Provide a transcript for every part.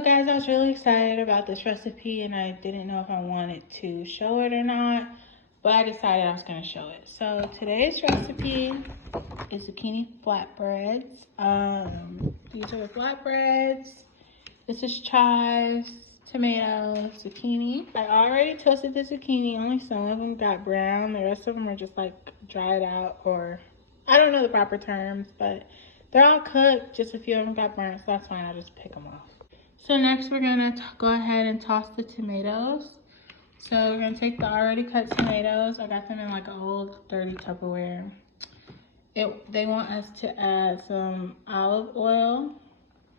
So guys, I was really excited about this recipe and I didn't know if I wanted to show it or not, but I decided I was going to show it. So today's recipe is zucchini flatbreads. These are the flatbreads. This is chives, tomatoes, zucchini. I already toasted the zucchini. Only some of them got brown. The rest of them are just like dried out, or I don't know the proper terms, but they're all cooked. Just a few of them got burnt, so that's fine. I'll just pick them off. So next we're gonna go ahead and toss the tomatoes. So we're gonna take the already cut tomatoes. I got them in like an old dirty Tupperware. They want us to add some olive oil.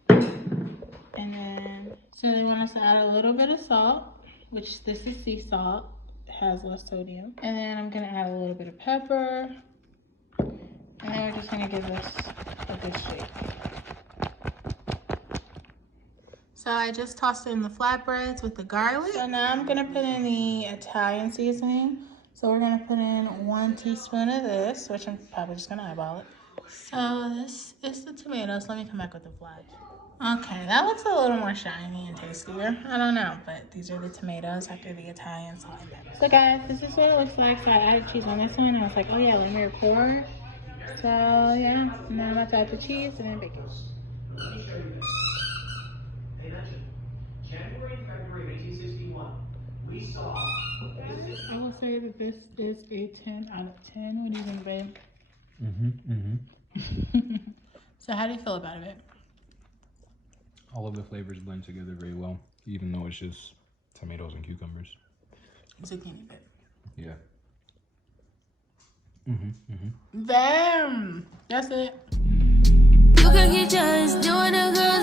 And then, so they want us to add a little bit of salt, which this is sea salt. It has less sodium. And then I'm gonna add a little bit of pepper. And then we're just gonna give this a good shake. So I just tossed in the flatbreads with the garlic. So now I'm gonna put in the Italian seasoning. So we're gonna put in 1 teaspoon of this, which I'm probably just gonna eyeball it. So this is the tomatoes. Let me come back with the flash. Okay, that looks a little more shiny and tastier. I don't know, but these are the tomatoes after the Italian salt and pepper. So guys, this is what it looks like. So I added cheese on this one. I was like, oh yeah, let me record. So yeah, now I'm about to add the cheese and then bacon. January and February of 1861, we saw. I will say that this is a 10 out of 10. What do you think, babe? So how do you feel about it, babe? All of the flavors blend together very well, even though it's just tomatoes and cucumbers. Zucchini, babe. Yeah. Damn! That's it. You can get just doing a girl